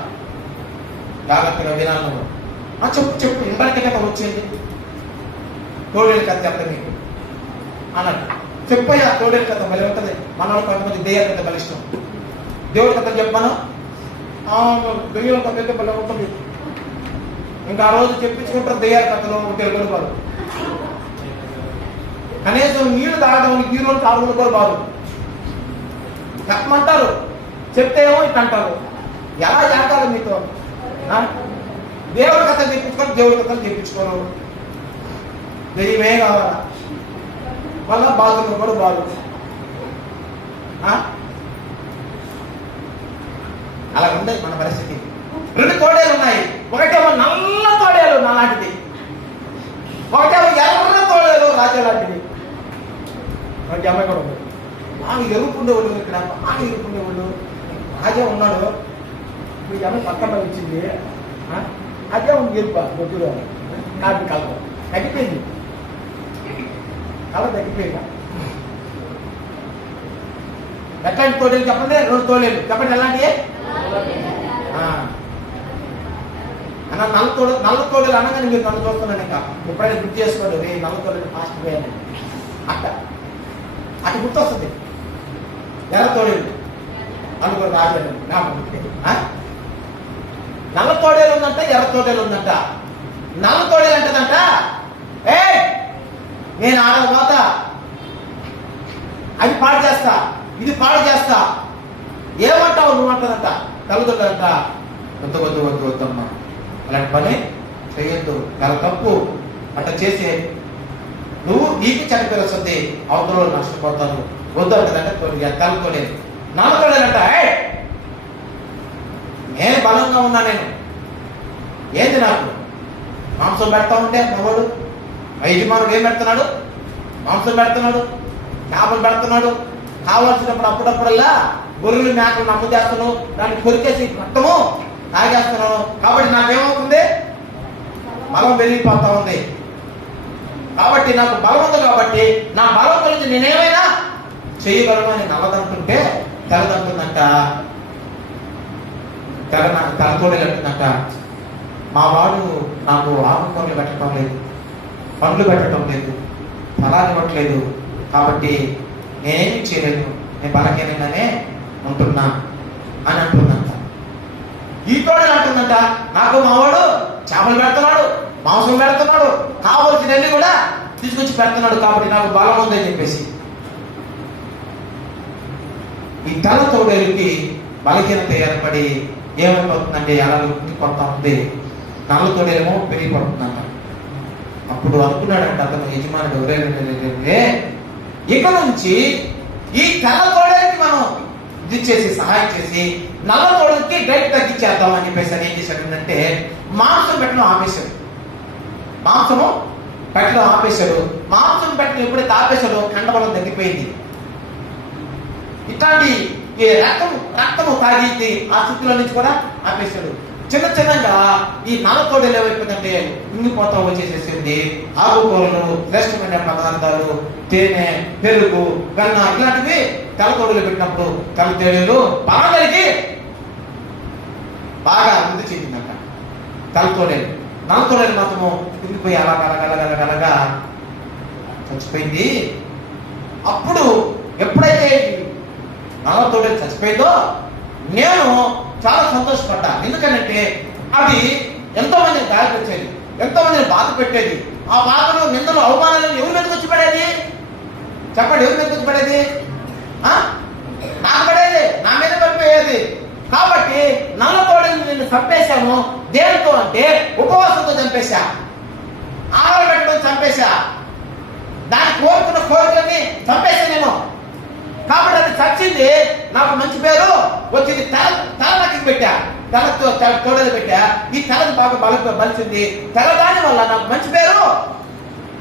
జాగ్రత్తగా వినాలి నువ్వు. చెప్పు ఇంటర్కి కథ వచ్చింది, తోడేళ్ళ కథ చెప్తా నీకు అన్నట్టు. చెప్పయ్యా తోడేళ్ళ కథ బలి ఉంటుంది. మనలో కొంతమంది దెయ్యాల కథ బలి ఇష్టం. దేవుడి కథ చెప్పాను, దెయ్యాల కథ అయితే బలి ఉంటుంది. ఇంకా ఆ రోజు చెప్పించుకుంటారు దెయ్యాల కథలో తెలుగులు కాదు. కనీసం నీళ్లు తాగడానికి హీరోలు తాగులు కూడా బాదు చెప్పమంటారు. చెప్తే ఏమో ఇట్లా అంటారు. ఎలా చేస్తారు మీతో? దేవుడి కథలు చెప్పించుకొని దేవుడి కథలు చెప్పించుకోరు. దెయ్యమే కావాలా, మళ్ళా బాత్రూమ్ కూడా బాగు. అలా ఉంది మన పరిస్థితి. 2 తోడేలు ఉన్నాయి. ఒకటేమో నల్ల తోడేలు నాలాంటిది, ఒకటేమో ఎర్ర తోడేలు రాజా లాంటిది. ఒకటి అమ్మాయి కూడా ఉంది. బాగా ఎరుపుండేవాళ్ళు, ఇక్కడ బాగా ఎరుపుండేవాళ్ళు. రాజా ఉన్నాడు. ఇప్పుడు ఈ అమ్మాయి పక్కన వచ్చింది. రాజా ఉంది ఎరుప బొద్దులో నాకు కలప తగ్గిపోయింది. కళ తగ్గిపోయిందా? ఎట్లాంటి తోడేలు చెప్పండి? 2 తోడేలు చెప్పండి. ఎలాంటి అన్న నల్ల తోడేలు అనగానే మీరు నన్ను చూస్తున్నాను. ఇంకా ఎప్పుడైనా గుర్తు చేసుకోండి, నల్ల తోడేలు ఫాస్ట్ పోయాను అటు గుర్తొస్తుంది. ఎర్ర తోడేలు అనుకో రాజు. నల్ల తోడేలు ఉందంట, ఎర్ర తోడేలు ఉందంట. నల్ల తోడేలు అంటదంట, ఏ నేను ఆడ పోతా, అది పాడు చేస్తా, ఇది పాడు చేస్తా, ఏమంటావు నువ్వు అంటదంట. కలుగుతుందంట, వద్దు వద్దు వద్దు వద్దమ్మా, అలాంటి పని చేయొద్దు, చాలా తప్పు. అట్లా చేసే నువ్వు నీకు చెడ్డ పేరు వస్తుంది, అవతల నష్టపోతాను, వద్దు అంటదంటే కలుగుకోలేదు. నమ్మకలేదంట, నేను బలంగా ఉన్నా, నేను ఏంది నాకు మాంసం పెడతా ఉంటే మగవాడు యజమానుడు ఏం పెడుతున్నాడు? మాంసం పెడుతున్నాడు, చేపలు పెడుతున్నాడు. కావాల్సినప్పుడు అప్పుడప్పుడల్లా గొర్రెలు మేకలు నమ్ము చేస్తాను, దాన్ని కొరికేసి మొత్తము తాగేస్తున్నాను. కాబట్టి నాకేమవుతుంది? బలం పెరిగిపోతా ఉంది. కాబట్టి నాకు బలం ఉంది, కాబట్టి నా బలం గురించి నేనేమైనా చేయగలను అని నల్లదంటుంటే తెల్లదంటుందంట. తెల్లతోడేలు అంటుందంట, మా వాడు నాకు ఆకుకూరలు పెట్టడం లేదు, పండ్లు పెట్టడం లేదు, ఫలాలు ఇవ్వట్లేదు, కాబట్టి నేనేమి చేయలేదు, నేను బలహీనంగానే ఉంటున్నా అని అంటుందంట. ఈ తోడేలు అంటుందంట, నాకు మావాడు చేపలు పెడుతున్నాడు, మాంసం పెడుతున్నాడు, కావలసినన్ని కూడా తీసుకొచ్చి పెడుతున్నాడు, కాబట్టి నాకు బలం ఉందని చెప్పేసి. ఈ తెల్ల తోడేలుకి బలహీనత ఏర్పడి ఏమైపోతుందంటే అలా కొడతా ఉంది. నల్ల తోడేలేమో పెరిగిపడుతుందంట. అప్పుడు అనుకున్నాడంట అతను యజమానుడు, ఇక నుంచి ఈ తెల్ల తోడేలకి మనం ఇది చేసి సహాయం చేసి నల్ల తోడేలకి డైట్ తగ్గించేద్దాం అని చెప్పేసి ఏం చేశాడు? మాంసం పెట్టడం ఆపేశాడు. మాంసము పెట్టడం ఆపేశాడు. మాంసం పెట్టడం ఎప్పుడైతే ఆపేశాడో కండబలం తగ్గిపోయింది. ఇట్లాంటి రక్తము తాగింది, ఆ స్థితిలో నుంచి కూడా ఆపేశాడు. చిన్న చిన్నగా ఈ నల్ల తోడేలు ఏమైపోతుందంటే ఇంగిపోతా వచ్చేసేసింది. ఆకుకూరలు, శ్రేష్టమైన పదార్థాలు, తేనె, పెరుగు, వెన్న ఇలాంటివి తెల్ల తోడేలు పెట్టినప్పుడు తెల్ల తోడేలు బాగా బాగా వృద్ధి చెందిందంట. తెల్ల తోడేలు. నల్ల తోడేలు మాత్రము ఇంగిపోయి అలాగలగలగలగలగా చచ్చిపోయింది. అప్పుడు ఎప్పుడైతే నల్ల తోడేలు చచ్చిపోయిందో నేను చాలా సంతోషపడ్డా. ఎందుకంటే అది ఎంతో మందిని గాయపరిచేది, ఎంతో మందిని బాధ పెట్టేది. ఆ బాధలు, నిందలు, అవమానాలను ఎవరి మీదకి వచ్చి పడేది? చెప్పండి, ఎవరి మీదకి వచ్చి పడేది? నాకు పడేది, నా మీద పడిపోయేది. కాబట్టి నల్ల తోడేలు నేను చంపేశాను. దేనితో అంటే ఉపవాసంతో చంపేశా, ఆహారం పెట్టడం చంపేశా, దాన్ని కోరుకున్న కోరికల్ని చంపేశా నేను. కాబట్టి అది చచ్చింది, నాకు మంచి పేరు వచ్చింది. తెల్ల నక్కి పెట్టా, తెల్ల తోడేలు పెట్టా. ఈ తెల్లది బాగా బలిసింది. తెల్లదాని వల్ల నాకు మంచి పేరు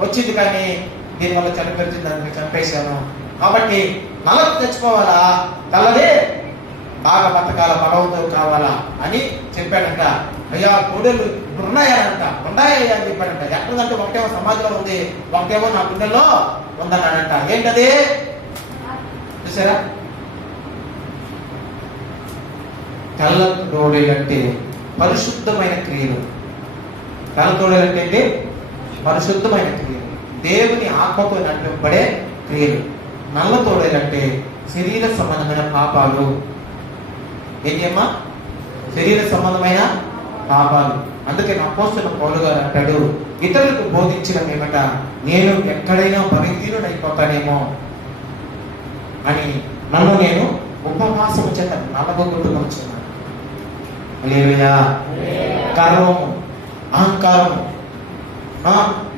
వచ్చింది, కానీ దీనివల్ల చనిపోయింది, దాన్ని చంపేశాను. కాబట్టి నల్లది తెచ్చుకోవాలా, తెల్లది బాగా బతకాల, బలవంతం కావాలా అని చెప్పాడంట. అయ్యా తోడేలు ఉన్నాయంట, ఉన్నాయా అని చెప్పాడంట. ఎక్కడంటే ఒకటేమో సమాజంలో ఉంది, ఒకటేమో నా గుండెల్లో ఉందన్నాడంట. ఏంటది చూసారా? తెల్ల తోడేలు అంటే పరిశుద్ధమైన క్రియలు. తెల్ల తోడేలు అంటే పరిశుద్ధమైన క్రియలు, దేవుని ఆత్మతో నడిపింపబడే క్రియలు. నల్ల తోడేలు అంటే శరీర సంబంధమైన పాపాలు. ఏంటి అమ్మా? శరీర సంబంధమైన పాపాలు. అందుకే అపోస్తలుడైన పౌలు గారు అంటాడు, ఇతరులకు బోధించడం ఏమట, నేను ఎక్కడైనా బలహీనుడైపోతానేమో అని నన్ను నేను ఉపవాసము చేత నలగొట్టుకొచ్చున్నాను. హల్లెలూయా. గర్వము, అహంకారము,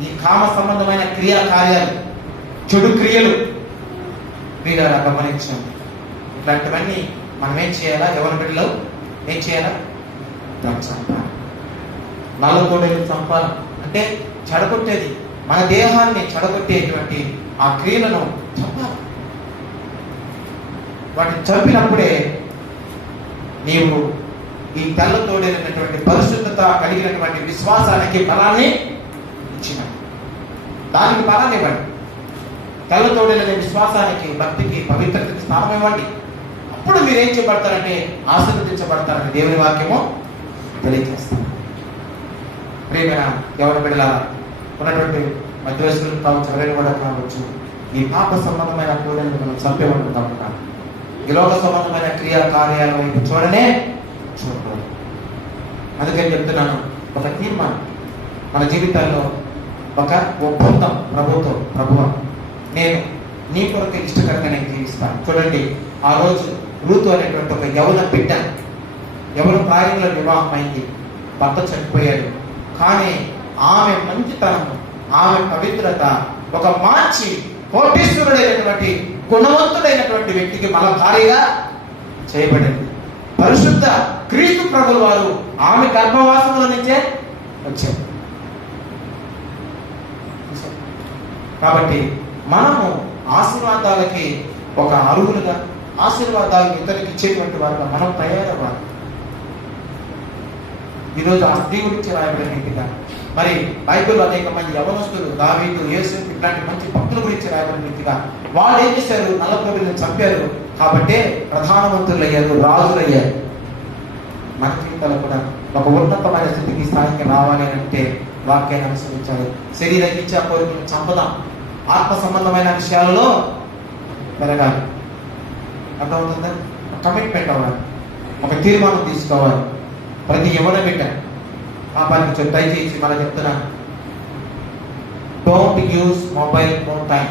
ఈ కామ సంబంధమైన క్రియా కార్యాలు, చెడు క్రియలు మీరు గమనించండి. ఇట్లాంటివన్నీ మనం ఏం చేయాలా? ఎవరి బిడ్డలో ఏం చేయాలా? చంపాలి. నల్లతోడేలు చంపాలి అంటే చెడగొట్టేది, మన దేహాన్ని చెడగొట్టేటువంటి ఆ క్రియలను చంపాలి. వాటిని చంపినప్పుడే నీవు ఈ తెల్లతోడైనటువంటి పరిశుద్ధత కలిగినటువంటి విశ్వాసానికి బలాన్ని ఇచ్చిన దానికి బలాన్ని ఇవ్వండి. తెల్లతోడైన విశ్వాసానికి, భక్తికి, పవిత్రతకి స్థానం ఇవ్వండి. అప్పుడు మీరు ఏం చేయబడతారంటే ఆశీర్వదించబడతారని దేవుని వాక్యము తెలియజేస్తారు. ప్రియమైన ఎవరి బిడ్డల ఉన్నటువంటి మధ్యవయస్కులు కావచ్చు, ఎవరైనా కూడా కావచ్చు, ఈ పాప సంబంధమైన క్రియలను మనం చంపేవాడు తప్పక ఈ లోక సంబంధమైన క్రియా కార్యాల వైపు చూడకూడదు. అందుకని చెప్తున్నాను, ఒక తీర్మానం మన జీవితాల్లో, ఒక ఒప్పందం ప్రభుత్వం. ప్రభుత్వం నేను నీ కొరకు ఇష్టకరంగా నేను జీవిస్తాను. చూడండి, ఆ రోజు రూతు అనేటువంటి ఒక యవన బిడ్డ, యవన ప్రాయంలో వివాహం అయింది, భర్త చనిపోయాడు. కానీ ఆమె మంచితనం, ఆమె పవిత్రత ఒక మంచి కోటీశ్వరుడైనటువంటి గుణవంతుడైనటువంటి వ్యక్తికి మన భార్యగా చేయబడింది. పరిశుద్ధ క్రీస్తు ప్రభుల వారు ఆమె గర్భవాసముల నుంచే వచ్చారు. కాబట్టి మనము ఆశీర్వాదాలకి ఒక అర్హులుగా, ఆశీర్వాదాలను ఇతరులకు ఇచ్చేటువంటి వారుగా మనం తయారవ్వాలి. ఈరోజు ఆ స్త్రీ గురించి రాయబడిన రీతిగా మరి బైబిల్లో అనేక మంది యవనస్తులు, దావీదు, యేసు ఇట్లాంటి మంచి భక్తుల గురించి రాయబడిన రీతిగా వాళ్ళు ఏం చేశారు? నల్లప్రభులను చంపారు కాబట్టి ప్రధానమంత్రులు అయ్యారు, రాజులు అయ్యారు. మన జీవితాలు కూడా ఒక ఉన్నతమైన స్థితికి, స్థాయికి రావాలి అంటే వాక్యాన్ని అనుసరించాలి. శరీర ఇచ్చా కోరికలను చంపదాం, ఆత్మ సంబంధమైన విషయాలలో పెరగాలి. అర్థమవుతుందా? కమిట్మెంట్ అవ్వాలి, ఒక తీర్మానం తీసుకోవాలి. ప్రతి యవన బిడ్డ పాపానికి దయచేసి మనం చెప్తున్నాను, don't use mobile more time.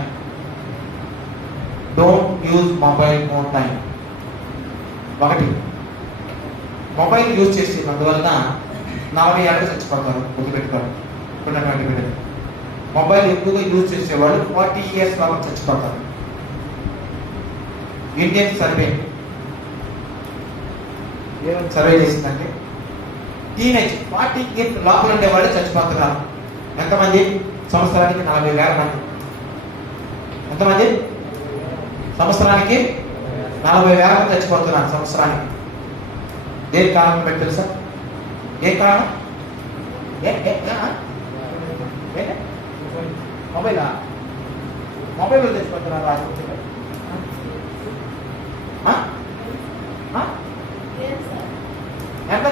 Don't use mobile more time. ఒకటి, మొబైల్ యూజ్ చేసినందువలన 40 ఏళ్ళు చచ్చిపోతారు. గుర్తుపెట్టుకోవాలి. ఇప్పుడున్నటువంటి బిడ్డలు మొబైల్ ఎక్కువగా యూజ్ చేసేవాళ్ళు 40 years వరకు చచ్చిపోతారు. ఇండియన్ సర్వే ఏమైనా సర్వే చేసిందంటే టీనేజ్ 40 years లోపల ఉండే వాళ్ళు చచ్చిపోతున్నారు. ఎంతమంది? సంవత్సరానికి 40,000 మంది. ఎంతమంది? సంవత్సరానికి 40,000 మంది చచ్చిపోతున్నారు సంవత్సరానికి. దేని కారణం పెట్టి తెలుసా? ఏ కారణం? మొబైలా? మొబైల్ తెచ్చిపోతున్నారు. ఎంత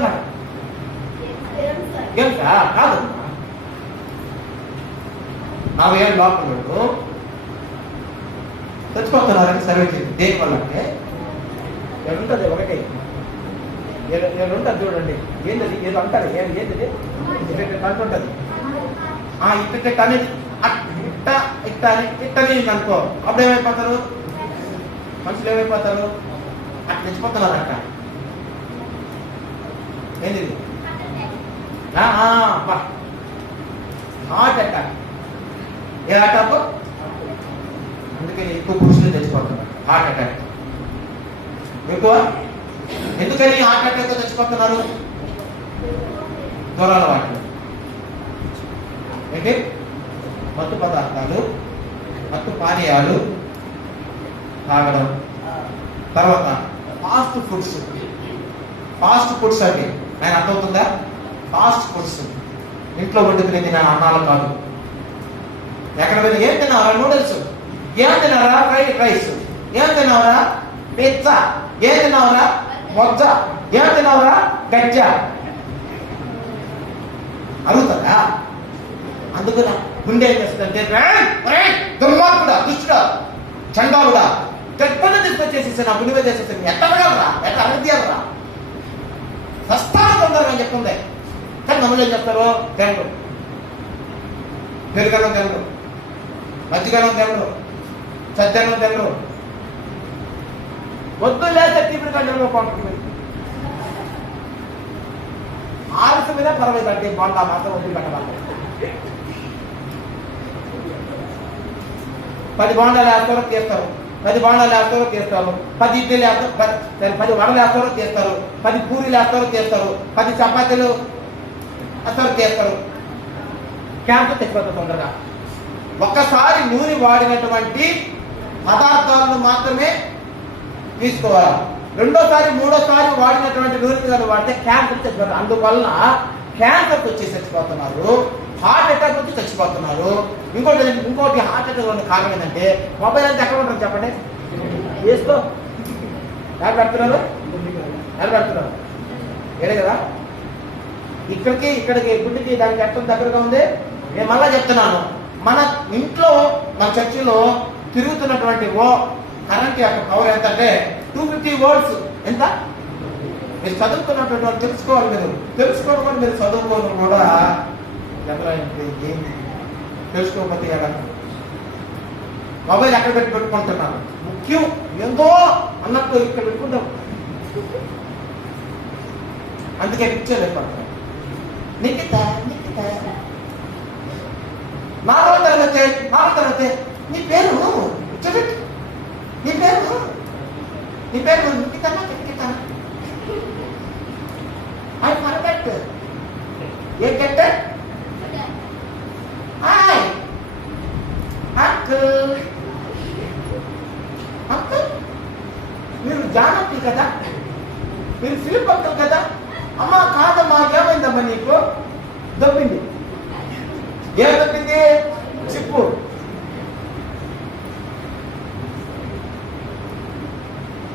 గేమ్సా? కాదు, 40 ఏళ్ళ లోపల తెచ్చిపోతున్నారని సర్వే చేయండి. దేనివల్ల అంటే ఏముంటుంది? ఒకటి ఉంటుంది చూడండి, ఏంటది? ఏదో అంటారు, ఏంటిది? అంటుంటుంది. ఇట్ట అనేది ఇట్టని అనుకో, అప్పుడు ఏమైపోతారు? మనుషులు ఏమైపోతారు? అట్లా తెచ్చిపోతున్నారంట. ఏంది? Heart attack. ఏ అటాక్? అందుకని ఎక్కువ పురుషులు తెచ్చిపోతున్నారు హార్ట్ అటాక్. ఎక్కువ ఎందుకని హార్ట్ అటాక్ తెచ్చిపోతున్నారు? దూరాల వాటిలో ఏంటి? మత్తు పదార్థాలు, మత్తు పానీయాలు తాగడం, తర్వాత ఫాస్ట్ ఫుడ్స్. ఫాస్ట్ ఫుడ్స్ అంటే నేను అర్థమవుతుందా? ఫాస్ట్ ఫుడ్స్ ఇంట్లో వండుకునే తిన అన్నాలు కాదు. ఎక్కడ వెళ్ళి ఏం తిన్నావరా? నూడిల్స్. ఏం తిన్నారా? Fried rice. ఏం తిన్నావరా? పిజ్జా. ఏం తిన్నావరా? మొజ్జ. ఏం తిన్నావరా? గజ్జ. అడుగుతారా? అందుకు గుండె ఏం చేస్తుందంటే, దుర్మార్గుడా, దుష్టుడా, చండాలుడా, గర్భను తీసుకొచ్చేసేసి నా గుండె చేసేసి ఎట్లా అడగలరా? ఎట్లా అడగదీయాలరా? ప్రస్తావన తొందరగా చెప్తుంది. కానీ మనలో ఏం చెప్తారు? తినరు, పెరుగన్నం తినరు, మజ్జిగన్నం తినరు, సజ్జన్నం తినరు. వద్దు లేకపోతే తీపిడి కంటే పంపుతుంది. ఆలస్యం మీద పర్వాలేదు అంటే బాగుండా మాత్రం వద్దు పెట్టాలి. 10 బోండాలు వేస్తారో తీస్తారు, 10 బోండాలు వేస్తారో తీస్తారు, 10 ఇడ్లీలు వేస్తారు, 10 వడలు వేస్తారో తీస్తారు, 10 పూరీలు వేస్తారో తీస్తారు, 10 చపాతీలు వేస్తారో తీస్తారు. క్యాన్సర్ తెచ్చిపోతుంది తొందరగా. ఒక్కసారి నూనె వాడినటువంటి పదార్థాలను మాత్రమే తీసుకోవాలి. రెండోసారి మూడోసారి వాడినటువంటి నూనె వాడితే క్యాన్సర్ చచ్చిపోతారు. అందువలన క్యాన్సర్ వచ్చి చచ్చిపోతున్నారు, హార్ట్ అటాక్ వచ్చి చచ్చిపోతున్నారు. ఇంకోటి హార్ట్ అటాక్ ఉన్న కారణం ఏంటంటే మొబైల్ అంతా ఎక్కడ ఉంటుంది చెప్పండి, వేసుకో ఎవరు పెడుతున్నారు, ఎవరు పెడుతున్నారు ఏడే కదా, ఇక్కడికి గుడ్డికి దానికి ఎక్కడ దగ్గరగా ఉంది. నేను మళ్ళా చెప్తున్నాను, మన ఇంట్లో మన చర్చిలో తిరుగుతున్నటువంటి కరెంట్ యొక్క పవర్ ఎంత అంటే 250 వోల్ట్స్. ఎంత? మీరు చదువుకున్నటువంటి వాళ్ళు తెలుసుకోవాలి. మీరు తెలుసుకోవడం మీరు చదువుకోవడం కూడా ఏంటి తెలుసుకోకపోతే ఎలా? మొబైల్ ఎక్కడ పెట్టుకుంటున్నాను ముఖ్యం ఏందో అన్నట్టు ఇక్కడ పెట్టుకుంటాం. అందుకే పిక్చర్ పెట్టుకుంటాను. నాలుగో తరగతి నీ పేరు నిక్కితానా I forget. You get that? Hi, uncle. మీరు జానకి కదా, మీరు ఫిలిప్ అంకుల్ కదా. అమ్మా కాదమ్మా, ఏమైందమ్మా నీకు? దొబ్బింది. ఏం దొబ్బింది చెప్పు.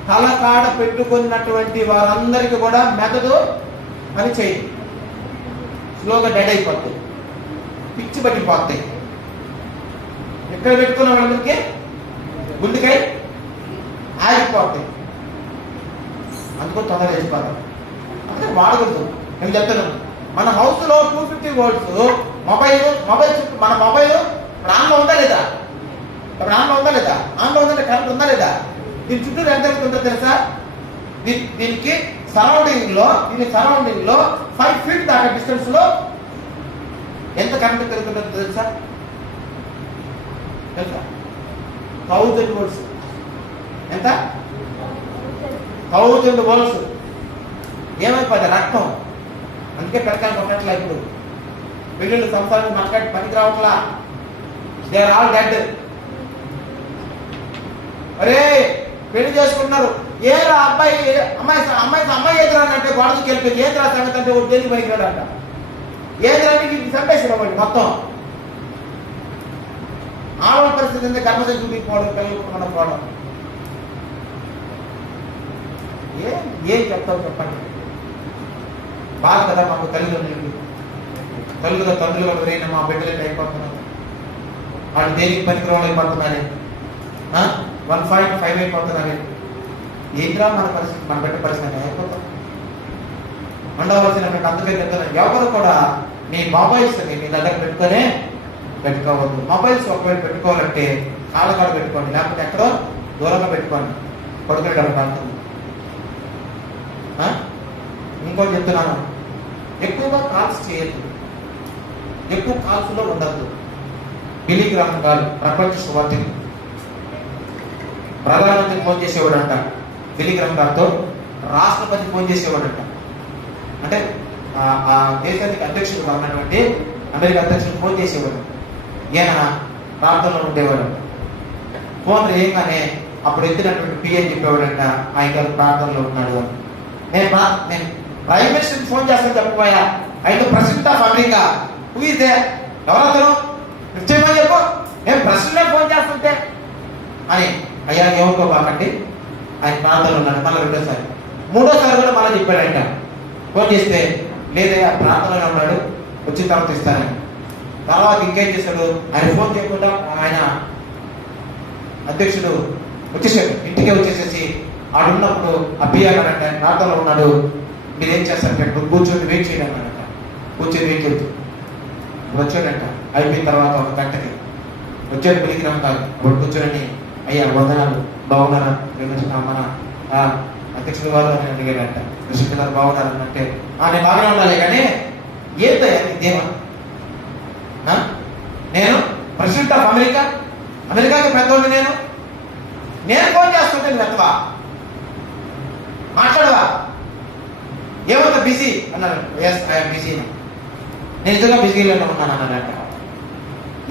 తలకాడ పెట్టుకున్నటువంటి వారందరికీ కూడా మెదడు పని చేయి, స్లోగా డెడ్ అయిపోతాయి, పిచ్చి పట్టిపోతాయి. ఎక్కడ పెట్టుకున్న వాళ్ళకి గుండెకాయ ఆగిపోతాయి. అందుకో తొందరగా వేసిపోతాం. అంటే వాడకూడదు. నేను చెప్తున్నాను, మన హౌస్ లో 250 వోల్ట్స్ మొబైల్ మన మొబైల్ ఆన్లో ఉందా లేదా? ఆన్లో ఉందంటే కరెంట్ ఉందా లేదా? దీని చుట్టూ ఎంత ఉంటుందో తెలుసా? దీనికి సరౌండింగ్ లో 5 feet దాకా డిస్టెన్స్ లో ఎంత కరెంట్ పెరుగుతుందో తెలుసా? 1000 వోల్ట్స్. ఎంత? 1000 వోల్ట్స్. ఏమైపోతుంది రక్తం. అందుకే పెరకాలి కొట్టట్లా. ఇప్పుడు పెళ్ళిళ్ళు సంవత్సరానికి మాట్లాడి పనికి రావట్లా. They are all dead. అరే పెళ్లి చేసుకుంటున్నారు, ఏరా అమ్మాయి ఎదురా అంటే గొడవకి వెళ్ళిపోయి ఏదిరా సంగతి అంటే ఒకటి దేనికి పైకిరాడంట. ఏదిరా చంపేసిన వాడి మొత్తం. ఆడవాళ్ళ పరిస్థితి అంటే గర్భం చూపించుకోవడం, పిల్లలు పోవడం. ఏం చెప్తావు చెప్పండి. బాధ కదా మాకు తల్లులుగా ఎవరైనా మా బిడ్డలు అయిపోతున్నారు. వాళ్ళు దేనికి పనికిరావడం అయిపోతున్నారే, 1.5 అయిపోతున్నారే. ఏంద్రా మన పరిస్థితి, మన బిడ్డ పరిస్థితి అయిపోతాం. ఉండవలసినటువంటి అందుకే చెప్తున్నాను, ఎవరు కూడా మీ మొబైల్స్ మీ దగ్గర పెట్టుకోవద్దు. మొబైల్స్ ఒకవేళ పెట్టుకోవాలంటే కాళ్ళకాడ పెట్టుకోండి, లేకపోతే ఎక్కడో దూరంగా పెట్టుకోండి, పడుకునేటప్పుడు ప్రాంతం. ఇంకోటి చెప్తున్నాను, ఎక్కువగా కాల్స్ చేయొద్దు, ఎక్కువ కాల్స్లో ఉండద్దు. బిలీ గ్రాహం గారు ప్రపంచ సువార్తిని ప్రధానమంత్రి ఫోన్ చేసేవాడంట. బిలీ గ్రాహం గారితో రాష్ట్రపతి ఫోన్ చేసేవాడంట. అంటే ఆ దేశానికి అధ్యక్షుడుగా ఉన్నటువంటి అమెరికా అధ్యక్షుడు ఫోన్ చేసేవాడు. ఈయన ప్రాంతంలో ఉండేవాడు. ఫోన్ రేయగానే అప్పుడు ఎత్తినటువంటి పిఎన్ చెప్పేవాడంట, ఆయన గారు ప్రాంతంలో ఉన్నాడు అని. నేను ప్రైమ్ మినిస్టర్ ఫోన్ చేస్తాను చెప్పబోయా, అయితే ప్రెసిడెంట్ ఆఫ్ అమెరికా ఊగితే ఎవరతను నిశ్చయమని చెప్పు, నేను ప్రెసిడెంట్ ఫోన్ చేస్తుంటే అని. అయ్యా ఎవరికో బాకండి, ఆయన ప్రాంతంలో ఉన్నాడు. మళ్ళీ రెండోసారి మూడోసారి కూడా మళ్ళీ చెప్పాడంట. ఫోన్ చేస్తే లేదయ్యా ప్రాంతంలోనే ఉన్నాడు, వచ్చిన తర్వాత ఇస్తానని. తర్వాత ఇంకేం చేశాడు, ఆయన ఫోన్ చేయకుండా ఆయన అధ్యక్షుడు వచ్చేసాడు, ఇంటికే వచ్చేసేసి ఆడున్నప్పుడు అబ్బియాడంట, ఆయన ప్రాంతంలో ఉన్నాడు, మీరేం చేస్తారంటే కూర్చొని వెయిట్ చేయడం అన్నట. కూర్చొని వెయిట్ చేస్తూ వచ్చాడంట. అయిపోయిన తర్వాత 1 గంటకి వచ్చాడు పిలిగ్రామ్ గారు. అప్పుడు కూర్చొని అయ్యా వందనాలు, బాగున్నారా, మన అధ్యక్షుడు గారు అని అడిగాడంట. కృష్ణ గారు బాగున్నారు అంటే నేను బాగానే ఉండాలి, కానీ ఏంటయ్యా నీదేమా, నేను ప్రెసిడెంట్ ఆఫ్ అమెరికా, అమెరికాకి పెద్దోడిని నేను ఫోన్ చేస్తుంటే నువ్వు ఎత్తవా, మాట్లాడవా, ఏమంత బిజీ అన్నారు. ఎస్ ఐఎమ్ బిజీ, నేను నిజంగా బిజీలోనే ఉన్నాను అన్నాడంట.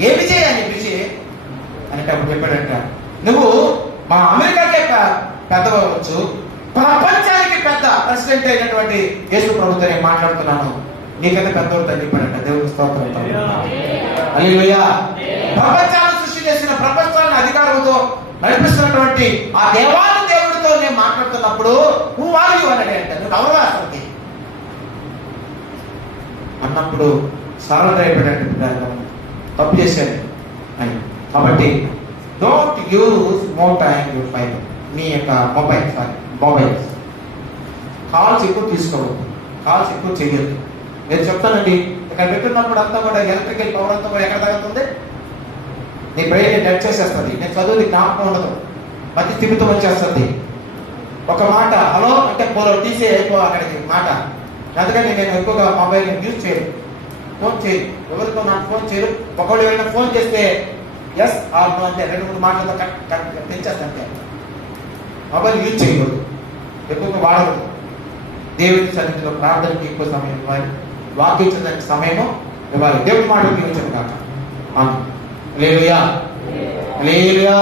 ఏ బిజీ అని బిజీ అంటే అప్పుడు చెప్పాడంట, నువ్వు మా అమెరికాకే పెద్ద అవ్వచ్చు, ప్రపంచానికి పెద్ద ప్రెసిడెంట్ అయినటువంటి యేసు ప్రభుతో నేను మాట్లాడుతున్నాను, నీకైతే పెద్దోడు అని చెప్పాడంట. దేవుడికి స్తోత్రం. హల్లెలూయా. ప్రపంచాన్ని సృష్టి చేసిన, ప్రపంచాన్ని అధికారంతో నడిపిస్తున్నటువంటి ఆ దేవాది దేవుడితో నేను మాట్లాడుతున్నప్పుడు నువ్వు వాళ్ళు అన్నాడే అంట. నువ్వు ఎవరు అసలుకి అన్నప్పుడు సరళ అయిపోయాడంటే తప్పు చేశాను అని. కాబట్టి don't use more time your file, మీ యొక్క మొబైల్స్ కాల్స్ ఎక్కువ తీసుకోవద్దు, కాల్స్ ఎక్కువ చేయొద్దు. నేను చెప్తానండి, ఇక్కడ పెట్టున్నప్పుడు అంతా కూడా ఎలక్ట్రికల్ పవర్ అంతా కూడా ఎక్కడ తగ్గుతుంది, నీ బ్రెయిన్ డెడ్ చేసేస్తుంది. నేను చదువుది జ్ఞాపకం ఉండదు, మధ్య తిప్పుతూ వచ్చేస్తుంది. ఒక మాట హలో అంటే తీసే ఎక్కువ అక్కడికి మాట. అందుకని నేను ఎక్కువగా మొబైల్ యూజ్ చేయను, ఫోన్ చేయను, ఎవరితో నాకు ఫోన్ చేయరు. ఒకళ్ళు ఎవరైనా ఫోన్ చేస్తే ఎస్ ఆర్ నో అంటే 2-3 మాటలతో తెచ్చేస్తాను. మొబైల్ యూజ్ చేయకూడదు, ఎక్కువగా వాడకూడదు. దేవుడి సన్నిధిలో ప్రార్థనకి ఎక్కువ సమయం ఇవ్వాలి, వాక్యించడానికి సమయము ఇవ్వాలి. దేవుడి మాటకి వచ్చాను కాక. హల్లెలూయా, హల్లెలూయా.